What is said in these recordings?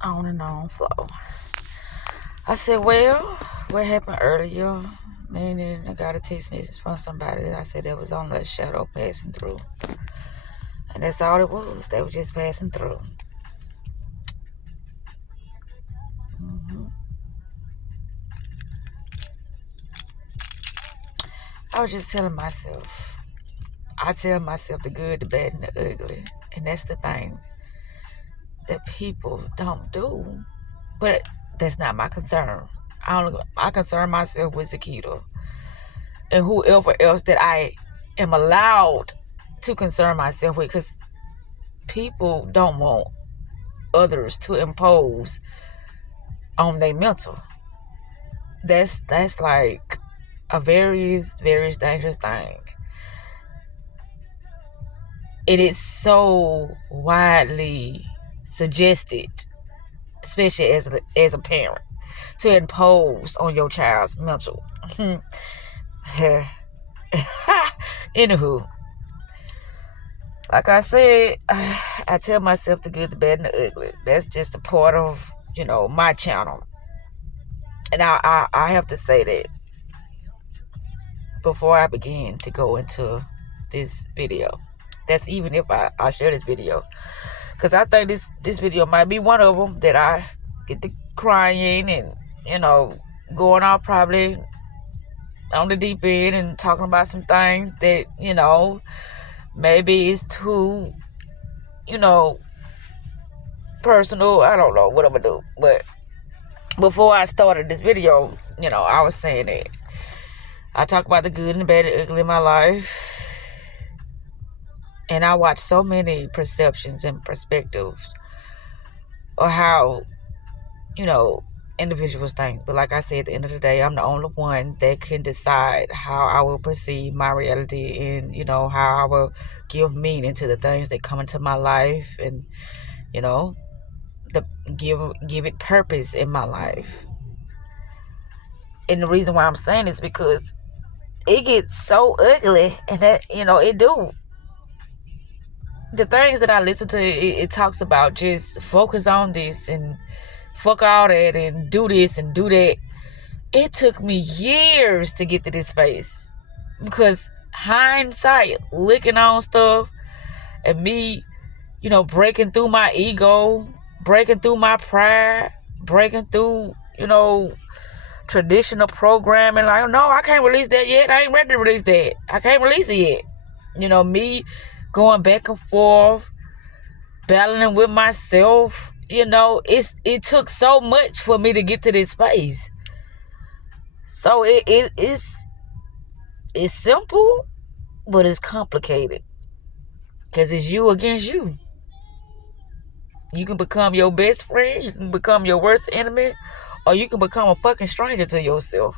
on and on flow. I said, well, what happened earlier? Meaning I got a text message from somebody. I said there was only a shadow passing through. And that's all it was. They were just passing through. Mm-hmm. I was just telling myself. I tell myself the good, the bad, and the ugly. And that's the thing that people don't do. But that's not my concern. I concern myself with Zakita and whoever else that I am allowed to concern myself with, because people don't want others to impose on their mental. That's like a very, very dangerous thing. It is so widely suggested, especially as a parent, to impose on your child's mental. Anywho, like I said, I tell myself the good, the bad, and the ugly. That's just a part of, my channel. And I have to say that before I begin to go into this video. That's even if I share this video. Because I think this video might be one of them that I get to crying and, going off probably on the deep end and talking about some things that, maybe it's too, personal. I don't know what I'm going to do. But before I started this video, I was saying that I talk about the good and the bad and the ugly in my life. And I watch so many perceptions and perspectives of how, individuals think. But like I said, at the end of the day, I'm the only one that can decide how I will perceive my reality and, how I will give meaning to the things that come into my life and, give it purpose in my life. And the reason why I'm saying is because it gets so ugly, and that, it do. The things that I listen to, it talks about just focus on this and fuck all that and do this and do that. It took me years to get to this space because hindsight, looking on stuff and me, breaking through my ego, breaking through my pride, breaking through, traditional programming. Like, no, I can't release that yet. I ain't ready to release that. I can't release it yet. Me going back and forth, battling with myself. It took so much for me to get to this space. So it's simple, but it's complicated. Because it's you against you. You can become your best friend, you can become your worst enemy, or you can become a fucking stranger to yourself.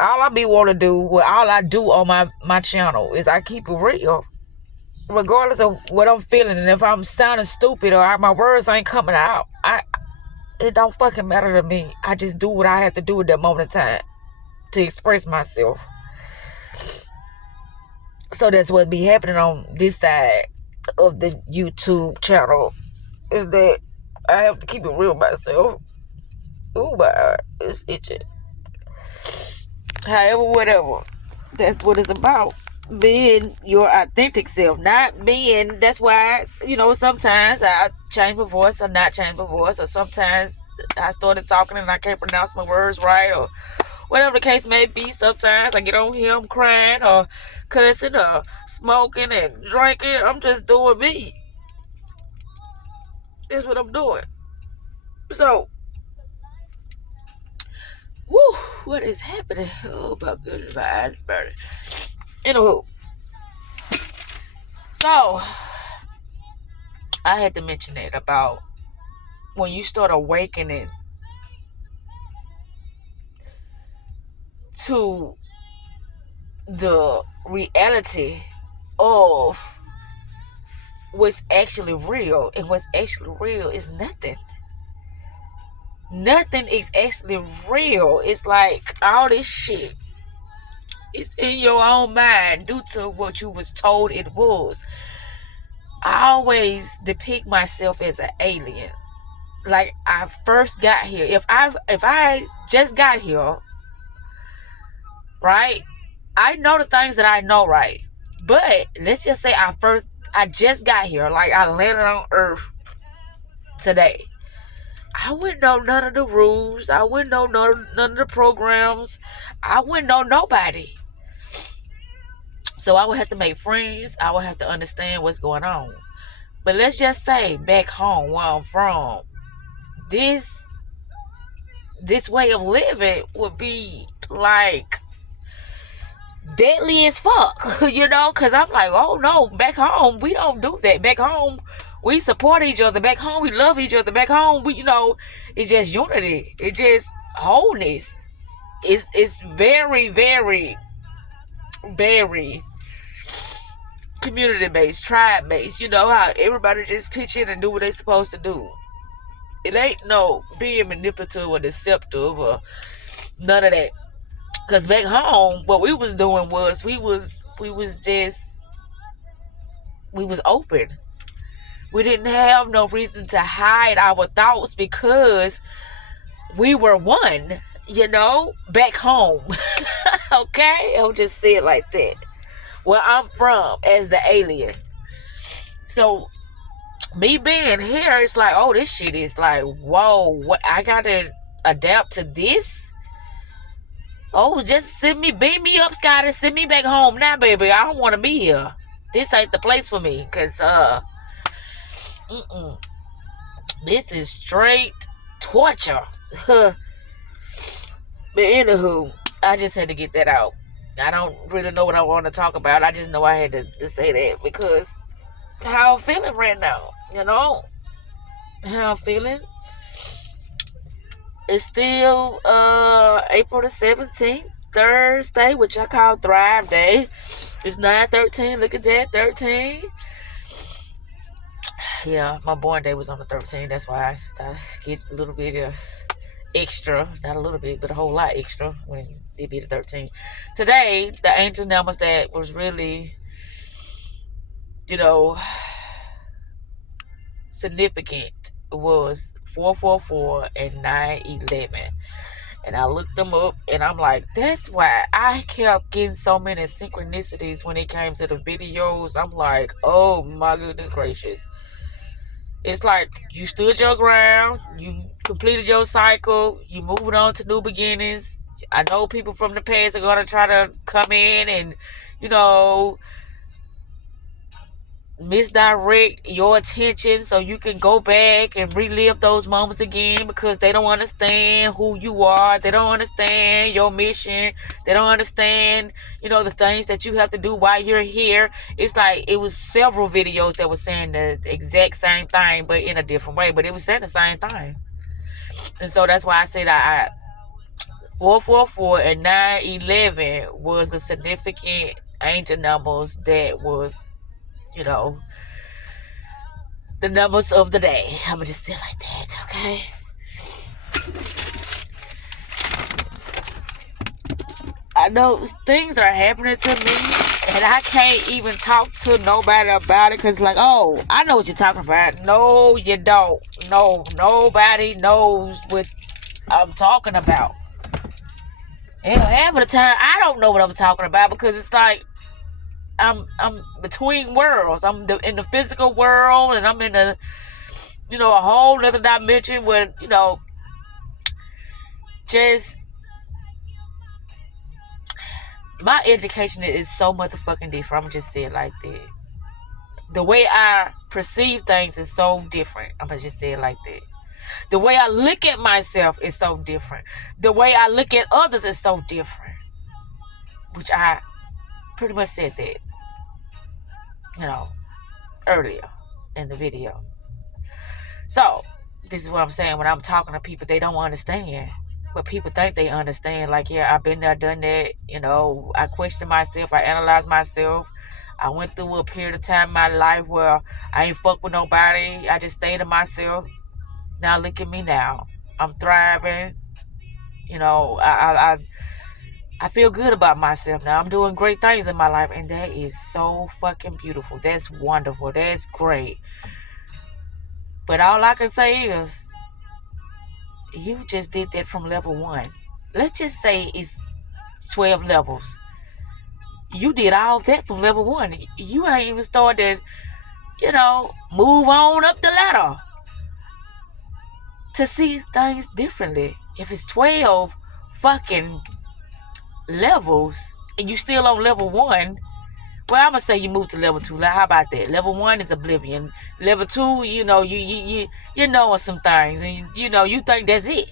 All I be want to do, all I do on my channel is I keep it real. Regardless of what I'm feeling, and if I'm sounding stupid or my words ain't coming out, it don't fucking matter to me. I just do what I have to do at that moment in time to express myself. So that's what be happening on this side of the YouTube channel, is that I have to keep it real myself. Ooh, my heart is itching. However, whatever. That's what it's about. Being your authentic self. Not being, that's why, sometimes I change my voice or not change my voice. Or sometimes I started talking and I can't pronounce my words right. Or whatever the case may be. Sometimes I get on here, I'm crying or cussing or smoking and drinking. I'm just doing me. That's what I'm doing. So, woo, what is happening? Oh my goodness, my eyes is burning. Anywho, so I had to mention it about when you start awakening to the reality of what's actually real, and what's actually real is nothing. Nothing is actually real. It's like all this shit, it's in your own mind due to what you was told it was. I always depict myself as an alien. Like I first got here. If I just got here, right? I know the things that I know, right? But let's just say I just got here. Like I landed on Earth today. I wouldn't know none of the rules. I wouldn't know none of the programs. I wouldn't know nobody. So I would have to make friends. I would have to understand what's going on. But let's just say back home where I'm from, this way of living would be like deadly as fuck, because I'm like, oh no, back home we don't do that. Back home we support each other. Back home we love each other. Back home it's just unity. It's just wholeness. It's very, very, very community based, tribe based. You know how everybody just pitch in and do what they supposed to do. It ain't no being manipulative or deceptive or none of that. Cause back home, what we was doing was we was open. We didn't have no reason to hide our thoughts because we were one. Back home. Okay, I'll just say it like that. Where I'm from, as the alien. So me being here, it's like, oh, this shit is like, whoa, what I gotta adapt to this. Oh, just beam me up, Scotty. Send me back home now, baby. I don't want to be here. This ain't the place for me, cause this is straight torture. But anywho, I just had to get that out. I don't really know what I want to talk about. I just know I had to say that because how I'm feeling right now. How I'm feeling. It's still April the 17th, Thursday, which I call Thrive Day. It's 9/13. Look at that, 13. Yeah, my born day was on the 13th. That's why I get a little bit of extra. Not a little bit, but a whole lot extra when it be the 13th. Today, the angel numbers that was really, significant was 444 and 911. And I looked them up and I'm like, that's why I kept getting so many synchronicities when it came to the videos. I'm like, oh my goodness gracious. It's like you stood your ground, you completed your cycle, you moving on to new beginnings. I know people from the past are going to try to come in and, misdirect your attention so you can go back and relive those moments again because they don't understand who you are. They don't understand your mission. They don't understand, the things that you have to do while you're here. It's like it was several videos that were saying the exact same thing but in a different way, but it was saying the same thing. And so that's why I said 444 and 911 was the significant ancient numbers that was the numbers of the day. I'm gonna just say it like that, okay? I know things are happening to me and I can't even talk to nobody about it because like, oh, I know what you're talking about. No, you don't. No, nobody knows what I'm talking about. And half of the time I don't know what I'm talking about because it's like I'm between worlds. I'm in the physical world and I'm in a whole other dimension where, just my education is so motherfucking different. I'm just say it like that. The way I perceive things is so different. I'm gonna just say it like that. The way I look at myself is so different. The way I look at others is so different. Which I pretty much said that, earlier in the video. So, this is what I'm saying. When I'm talking to people, they don't understand. But people think they understand. Like, yeah, I've been there, done that. I question myself. I analyze myself. I went through a period of time in my life where I ain't fuck with nobody. I just stayed to myself. Now look at me now. I'm thriving. I feel good about myself now. I'm doing great things in my life, and that is so fucking beautiful. That's wonderful. That's great. But all I can say is, you just did that from level 1. Let's just say it's 12 levels. You did all that from level 1. You ain't even started, move on up the ladder to see things differently. If it's 12 fucking levels and you still on level 1, well, I'm gonna say you move to level 2. How about that? Level 1 is oblivion. Level 2, you know some things, and you think that's it.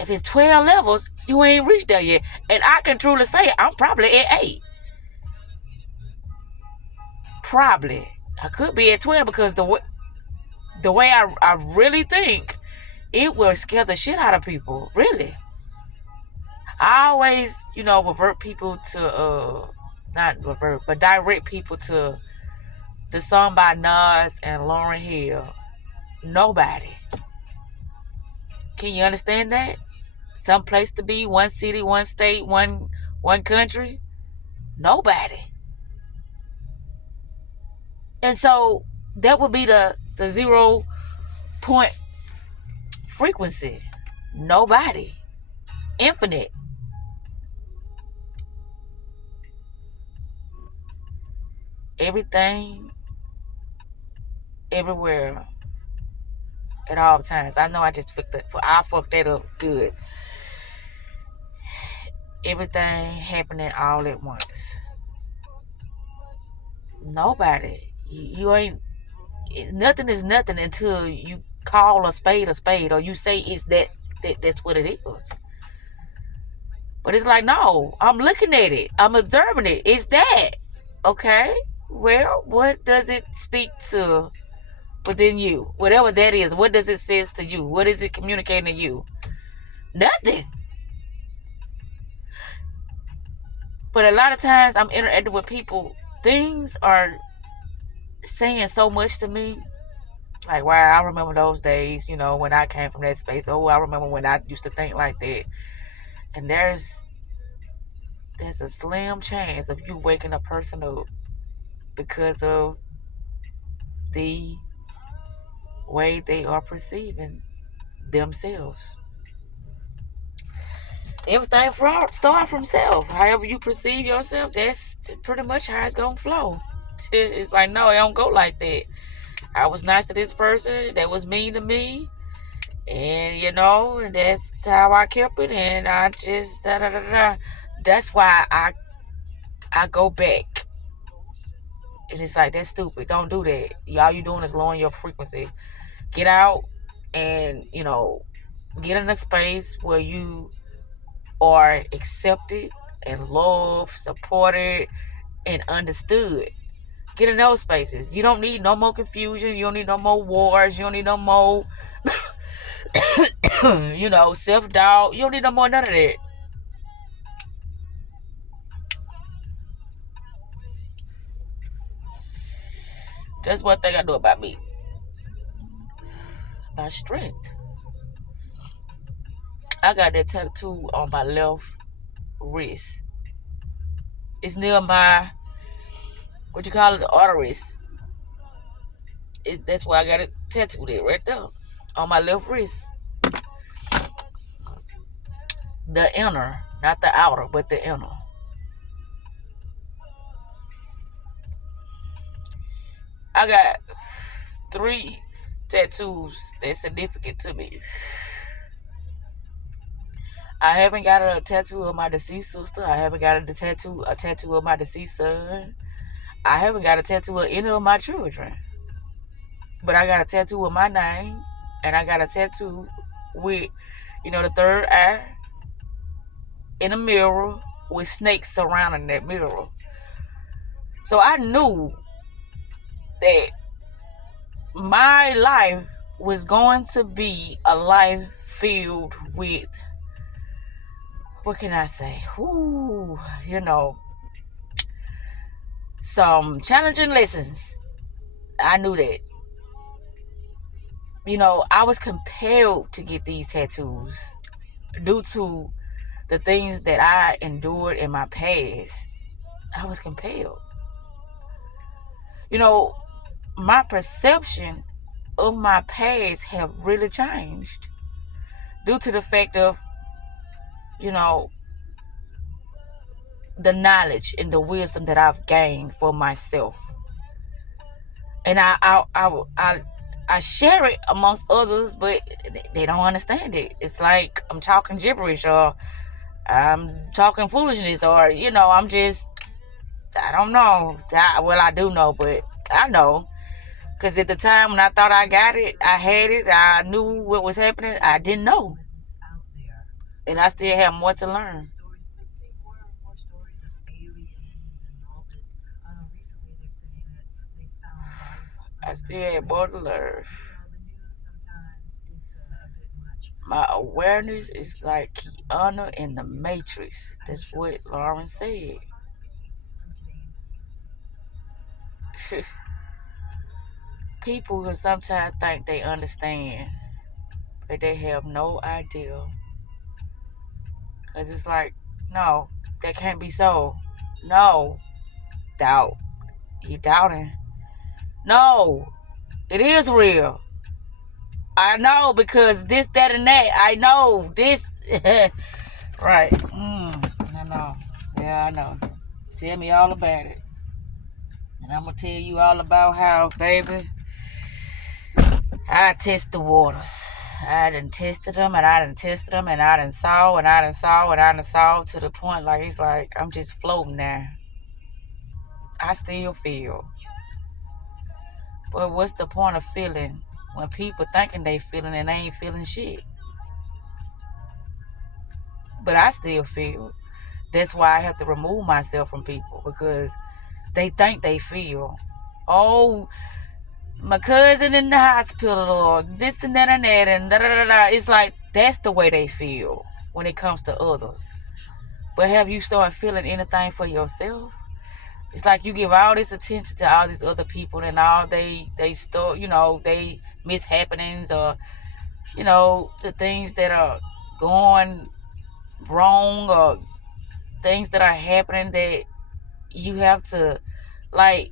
If it's 12 levels, you ain't reached there yet. And I can truly say I'm probably at 8. Probably. I could be at 12 because the way I really think, it will scare the shit out of people. Really. I always, revert people to, not revert, but direct people to the song by Nas and Lauryn Hill. Nobody. Can you understand that? Some place to be, one city, one state, one country. Nobody. And so that would be the 0 point frequency. Nobody. Infinite. Everything, everywhere, at all times. I know I fucked that up good. Everything happening all at once. Nobody. You ain't. Nothing is nothing until you call a spade, or you say it's that's what it is. But it's like, no, I'm looking at it. I'm observing it. It's that. Okay? Well, what does it speak to within you? Whatever that is, what does it say to you? What is it communicating to you? Nothing. But a lot of times I'm interacting with people. Things are saying so much to me. Like, wow, I remember those days, when I came from that space. Oh, I remember when I used to think like that. And there's a slim chance of you waking a person up because of the way they are perceiving themselves. Everything start from self. However you perceive yourself, that's pretty much how it's gonna flow. It's like, no, it don't go like that. I was nice to this person that was mean to me, and and that's how I kept it, and I just That's why I go back. And it's like, that's stupid. Don't do that. All you doing is lowering your frequency. Get out and, get in a space where you are accepted and loved, supported, and understood. Get in those spaces. You don't need no more confusion. You don't need no more wars. You don't need no more, self-doubt. You don't need no more none of that. That's one thing I know about me. My strength. I got that tattoo on my left wrist. It's near my, the arteries. That's why I got it tattooed there, right there, on my left wrist. The inner, not the outer, but the inner. I got 3 tattoos that's significant to me. I haven't got a tattoo of my deceased sister. I haven't got a tattoo of my deceased son. I haven't got a tattoo of any of my children. But I got a tattoo of my name, and I got a tattoo with, the third eye in a mirror with snakes surrounding that mirror. So I knew that my life was going to be a life filled with, what can I say? Some challenging lessons. I knew that. I was compelled to get these tattoos due to the things that I endured in my past, I was compelled. You know, my perception of my past have really changed due to the fact of, you know, the knowledge and the wisdom that I've gained for myself. And I share it amongst others, but they don't understand it. It's like I'm talking gibberish, or I'm talking foolishness, or I'm just, I don't know. Well, I do know, but I know. Because at the time when I thought I got it, I had it, I knew what was happening, I didn't know. And I still have more to learn. I still have more to learn. My awareness is like Keanu in the Matrix. That's what Lauren said. People can sometimes think they understand, but they have no idea. Because it's like, no, that can't be so. No. Doubt. You doubting. No. It is real. I know, because this, that, and that. I know. This. Right. I know. Yeah, I know. Tell me all about it. And I'm going to tell you all about how, baby, I test the waters. I done tested them, and I done tested them, and I done saw, and I done saw, and I done saw, to the point like it's like I'm just floating now. I still feel. But what's the point of feeling when people thinking they feeling and they ain't feeling shit? But I still feel. That's why I have to remove myself from people, because they think they feel. Oh, my cousin in the hospital, or this and that and that, and da da da da. It's like that's the way they feel when it comes to others. But have you started feeling anything for yourself? It's like you give all this attention to all these other people, and all they start, they miss happenings, or the things that are going wrong, or things that are happening that you have to like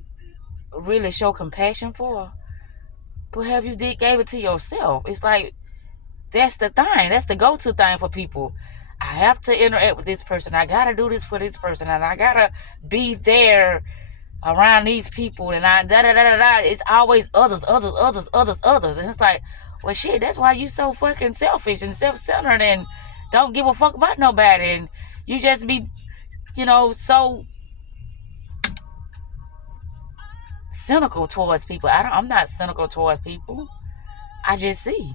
really show compassion for. But have you gave it to yourself? It's like that's the thing. That's the go-to thing for people. I have to interact with this person. I gotta do this for this person, and I gotta be there around these people, and I da da da da da. It's always others, others, others, others, others, and it's like, well, shit. That's why you so fucking selfish and self-centered, and don't give a fuck about nobody, and you just be, so cynical towards people. I'm not cynical towards people. I just see.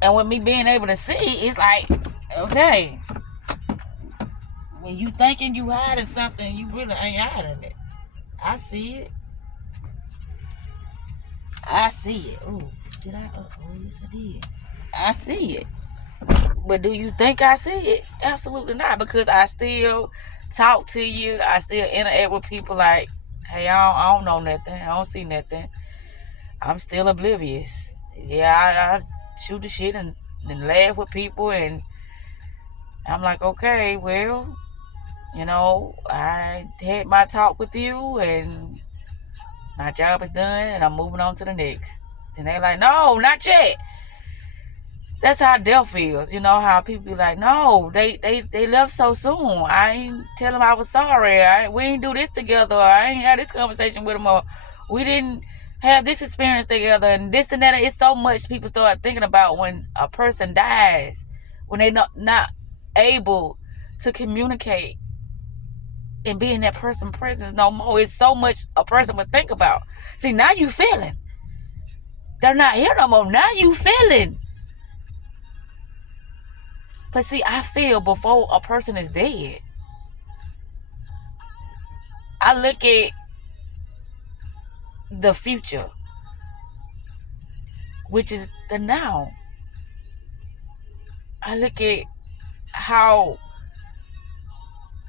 And with me being able to see, it's like, okay, when you thinking you hiding something, you really ain't hiding it. I see it. I see it. Oh, did I? Oh, yes, I did. I see it. But do you think I see it? Absolutely not, because I still talk to you. I still interact with people like, hey, I don't know nothing. I don't see nothing. I'm still oblivious. Yeah, I shoot the shit and then laugh with people, and I'm like, okay, well, I had my talk with you, and my job is done, and I'm moving on to the next. And they're like, no, not yet. That's how death feels. You know how people be like, no, they left so soon. I ain't tell them I was sorry. We ain't do this together. Or I ain't had this conversation with them. Or we didn't have this experience together. And this and that. It's so much people start thinking about when a person dies, when they're not able to communicate and be in that person's presence no more. It's so much a person would think about. See, now you feeling. They're not here no more. Now you feeling. But see, I feel before a person is dead. I look at the future, which is the now. I look at how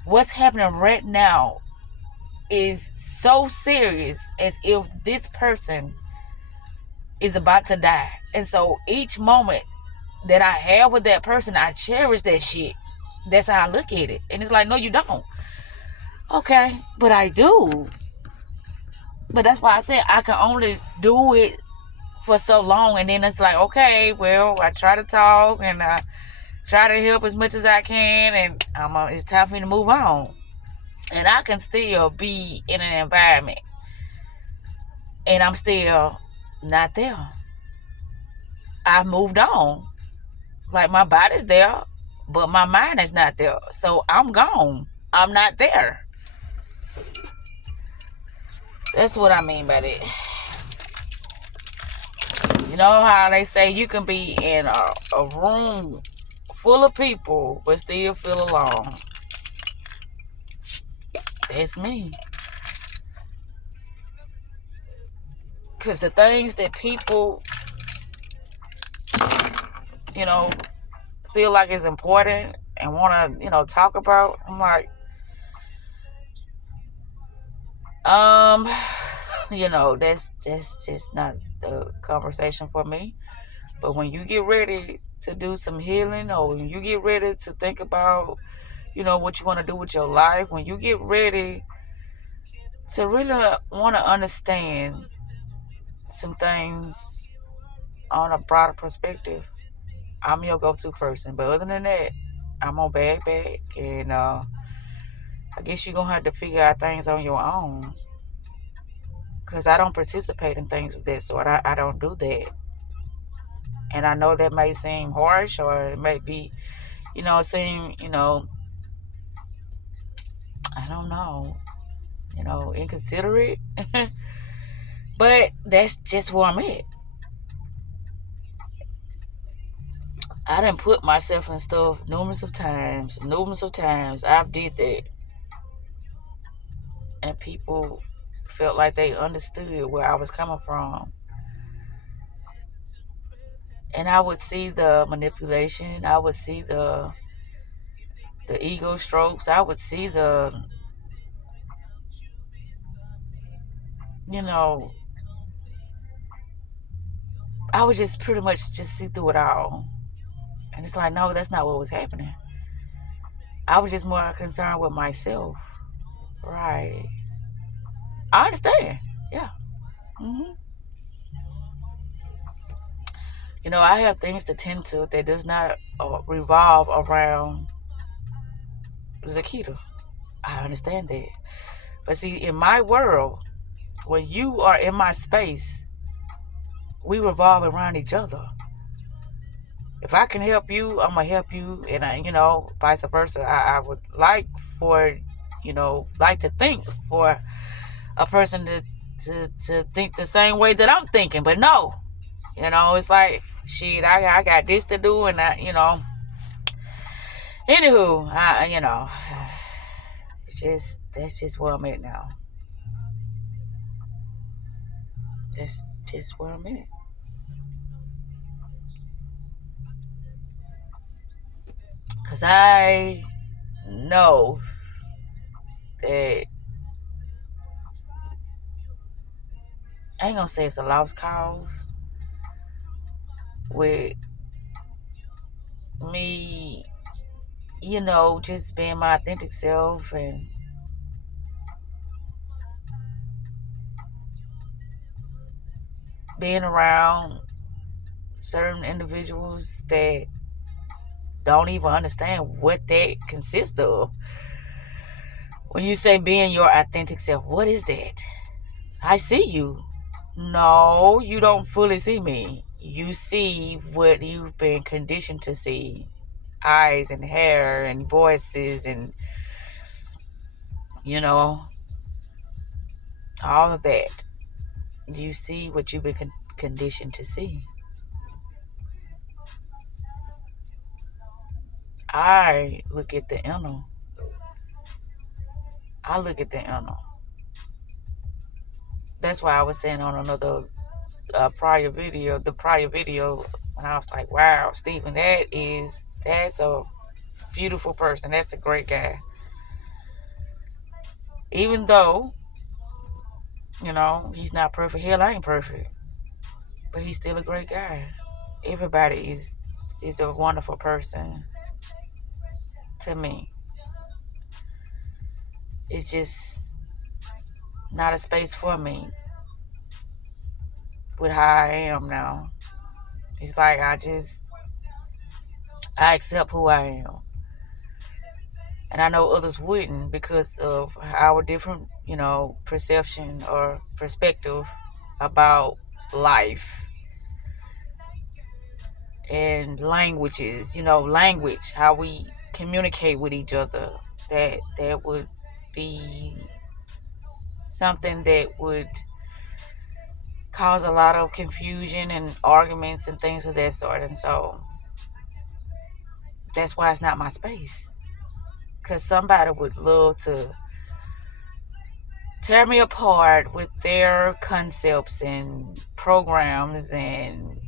what's happening right now is so serious, as if this person is about to die. And so each moment that I have with that person, I cherish that shit. That's how I look at it. And it's like, no, you don't. Okay, but I do. But that's why I said I can only do it for so long. And then it's like, okay, well, I try to talk and I try to help as much as I can. And it's time for me to move on. And I can still be in an environment and I'm still not there. I've moved on. Like, my body's there, but my mind is not there. So I'm gone. I'm not there. That's what I mean by that. You know how they say you can be in a room full of people but still feel alone? That's me. Because the things that people, feel like is important and want to, talk about, I'm like, that's just not the conversation for me. But when you get ready to do some healing, or when you get ready to think about, what you want to do with your life, when you get ready to really want to understand some things on a broader perspective, I'm your go-to person. But other than that, I'm on back, and I guess you're going to have to figure out things on your own, because I don't participate in things of that sort. I don't do that. And I know that may seem harsh, or it may be, seem, I don't know, inconsiderate. But that's just where I'm at. I done put myself in stuff numerous of times. I've did that. And people felt like they understood where I was coming from. And I would see the manipulation. I would see the ego strokes. I would see the, I would just pretty much just see through it all. And it's like, no, that's not what was happening. I was just more concerned with myself. Right. I understand. Yeah. Mm-hmm. I have things to tend to that does not revolve around Zakita. I understand that. But see, in my world, when you are in my space, we revolve around each other. If I can help you, I'm going to help you. And, vice versa. I would like for, like to think for a person to think the same way that I'm thinking. But no, it's like, shit, I got this to do. And, anywho, that's just where I'm at now. That's just where I'm at. Because I know that I ain't gonna say it's a lost cause with me, just being my authentic self and being around certain individuals that don't even understand what that consists of. When you say being your authentic self, what is that? I see you. No, you don't fully see me. You see what you've been conditioned to see. Eyes and hair and voices and, all of that. You see what you've been conditioned to see. I look at the inner. I look at the inner. That's why I was saying on another prior video, when I was like, wow, Stephen, that's a beautiful person. That's a great guy. Even though, he's not perfect. Hell, I ain't perfect. But he's still a great guy. Everybody is a wonderful person to me. It's just not a space for me with how I am now. It's like I accept who I am. And I know others wouldn't because of our different, perception or perspective about life and languages, language, how we communicate with each other. That would be something that would cause a lot of confusion and arguments and things of that sort. And so that's why it's not my space. Because somebody would love to tear me apart with their concepts and programs and,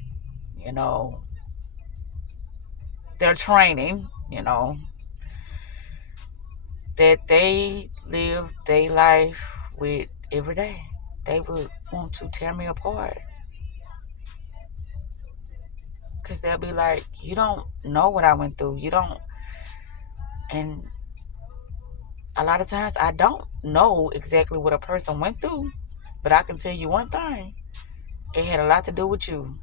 their training, that they live their life with every day. They would want to tear me apart. Because they'll be like, you don't know what I went through. You don't. And a lot of times I don't know exactly what a person went through. But I can tell you one thing. It had a lot to do with you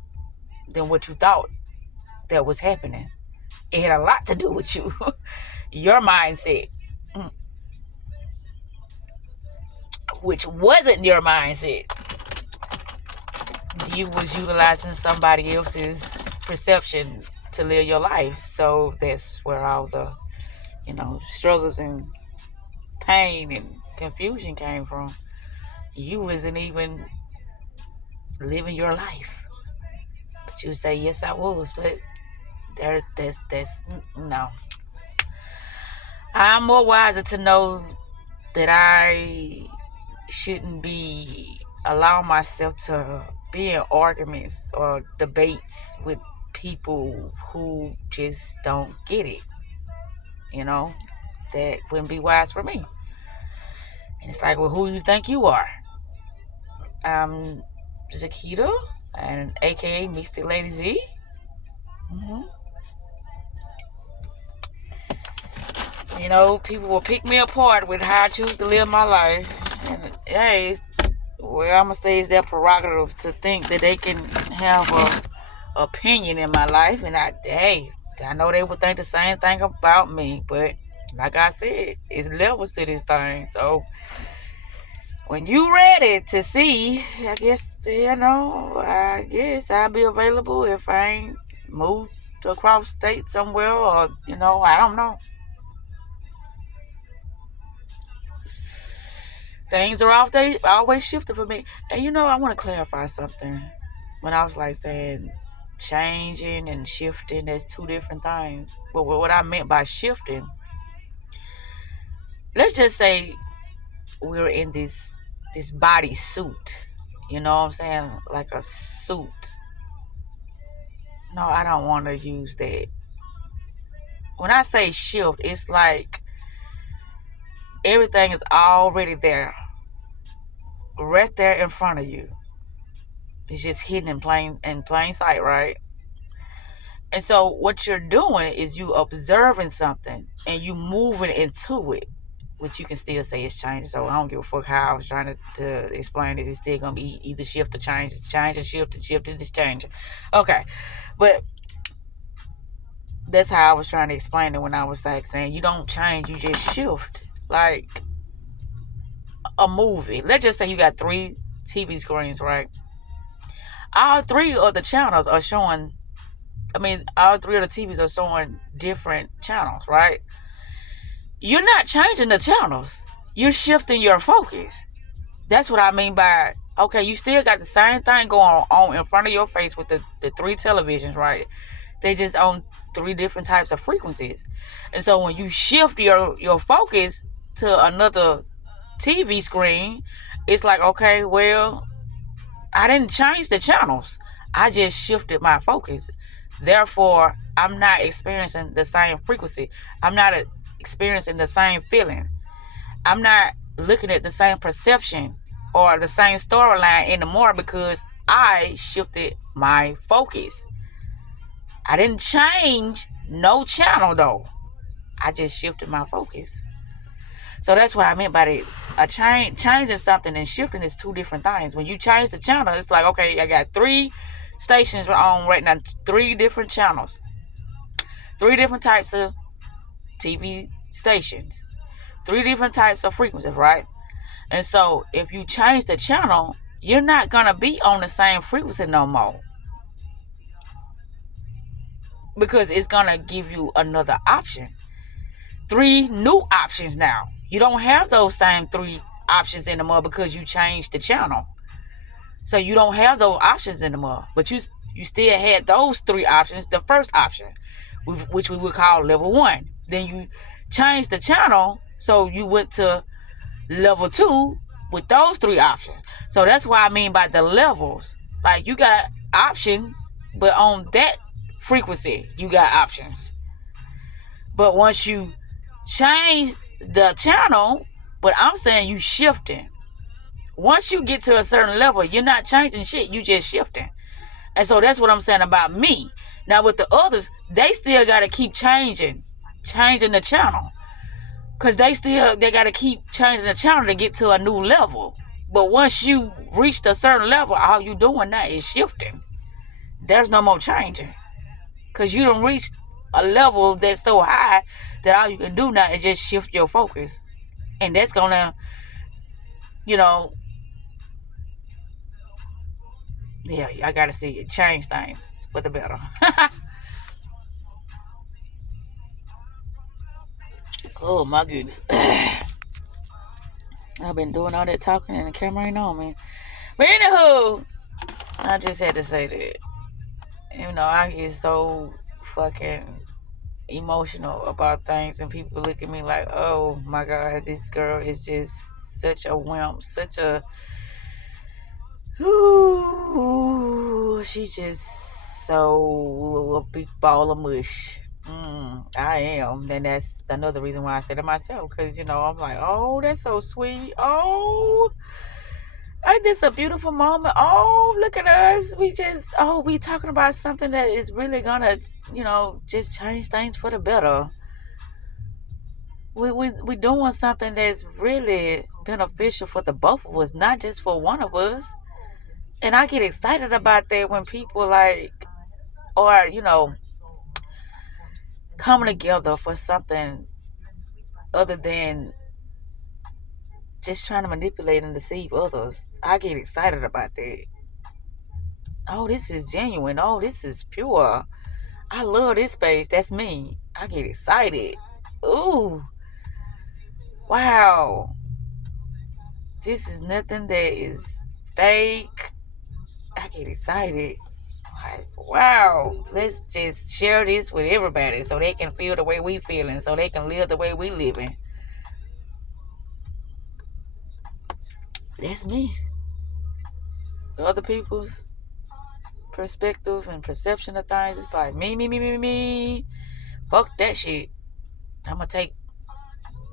than what you thought that was happening. It had a lot to do with you. Your mindset. Which wasn't your mindset. You was utilizing somebody else's perception to live your life. So that's where all the, struggles and pain and confusion came from. You wasn't even living your life. But you say, yes, I was. But that's no. I'm more wiser to know that I shouldn't be allowing myself to be in arguments or debates with people who just don't get it. That wouldn't be wise for me. And it's like, well, who do you think you are? I'm Zakita, and aka Mystic Lady Z. People will pick me apart with how I choose to live my life. And hey, I'm gonna say it's their prerogative to think that they can have a opinion in my life, and I know they would think the same thing about me, but like I said, it's levels to this thing. So when you ready to see, I guess I'll be available if I ain't moved across state somewhere, or I don't know. Things are they always shifting for me. And I want to clarify something. When I was like saying changing and shifting, that's two different things. But what I meant by shifting, let's just say we're in this body suit. You know what I'm saying? Like a suit. No, I don't want to use that. When I say shift, it's like everything is already there. Right there in front of you. It's just hidden in plain sight, right? And so what you're doing is you observing something and you moving into it, which you can still say is changing. So I don't give a fuck how I was trying to explain this. It's still gonna be either shift or change, and shift and change. Okay, but that's how I was trying to explain it when I was like saying you don't change, you just shift. Like a movie. Let's just say you got 3 TV screens, right? All 3 of the channels are showing. All 3 of the TVs are showing different channels, right? You're not changing the channels. You're shifting your focus. That's what I mean by, okay, you still got the same thing going on in front of your face with the 3 televisions, right? They just on 3 different types of frequencies. And so when you shift your focus to another TV screen, it's like, okay, well, I didn't change the channels. I just shifted my focus. Therefore, I'm not experiencing the same frequency. I'm not experiencing the same feeling. I'm not looking at the same perception or the same storyline anymore because I shifted my focus. I didn't change no channel though. I just shifted my focus. So that's what I meant by it. Changing something and shifting is two different things. When you change the channel, it's like, okay, I got 3 stations on right now, 3 different channels, 3 different types of TV stations, 3 different types of frequencies, right? And so if you change the channel, you're not going to be on the same frequency no more, because it's going to give you another option. 3 new options now. You don't have those same 3 options anymore because you changed the channel. So you don't have those options anymore. But you still had those 3 options. The first option, which we would call level 1. Then you changed the channel, so you went to level 2 with those 3 options. So that's what I mean by the levels. Like, you got options, but on that frequency, you got options. But once you change the channel, but I'm saying you shifting. Once you get to a certain level, you're not changing shit, you just shifting. And so that's what I'm saying about me. Now with the others, they still got to keep changing the channel, because they got to keep changing the channel to get to a new level. But once you reach a certain level, all you doing now is shifting. There's no more changing, because you don't reach a level that's so high that all you can do now is just shift your focus. And that's gonna, yeah, I gotta see it change things for the better. Oh my goodness. I've been doing all that talking and the camera ain't on me. But anywho, I just had to say that. I get so fucking emotional about things, and people look at me like, oh my God, this girl is just such a wimp, such a, she just so a big ball of mush. I am. And that's another reason why I said it myself, because I'm like, oh, that's so sweet. Oh, ain't this a beautiful moment? Oh, look at us. We talking about something that is really gonna, just change things for the better. We doing something that's really beneficial for the both of us, not just for one of us. And I get excited about that when people coming together for something other than just trying to manipulate and deceive others. I get excited about that. Oh, this is genuine. Oh, this is pure. I love this space. That's me. I get excited. Ooh. Wow. This is nothing that is fake. I get excited. Like, wow. Let's just share this with everybody so they can feel the way we feeling, so they can live the way we living. That's me. Other people's perspective and perception of things, it's like me. Fuck that shit. I'm gonna take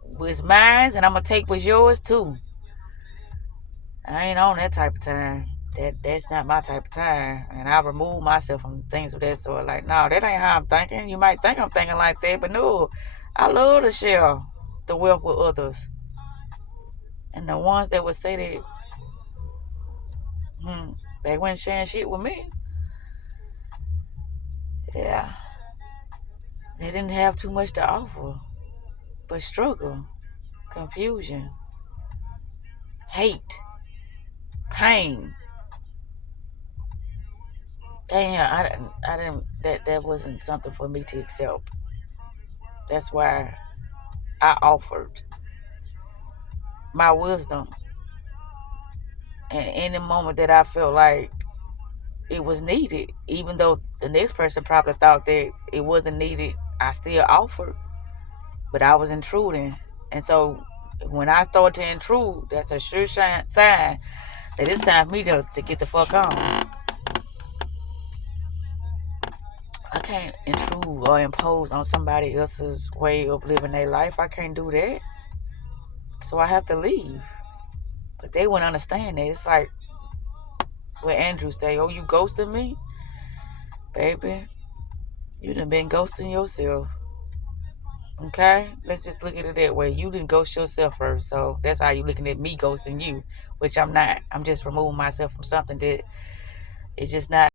what's mine, and I'm gonna take what's yours too. I ain't on that type of time. That's not my type of time. And I remove myself from things of that sort. Like, no, that ain't how I'm thinking. You might think I'm thinking like that, but no. I love to share the wealth with others. And the ones that would say that they weren't sharing shit with me, yeah, they didn't have too much to offer. But struggle, confusion, hate, pain. Damn, I didn't. That wasn't something for me to accept. That's why I offered my wisdom. And in the moment that I felt like it was needed, even though the next person probably thought that it wasn't needed, I still offered. But I was intruding. And so when I start to intrude, that's a sure sign that it's time for me to get the fuck on. I can't intrude or impose on somebody else's way of living their life. I can't do that. So I have to leave. But they wouldn't understand that. It's like what Andrew say, oh, you ghosted me? Baby, you done been ghosting yourself. Okay? Let's just look at it that way. You didn't ghost yourself first, so that's how you looking at me ghosting you, which I'm not. I'm just removing myself from something that it's just not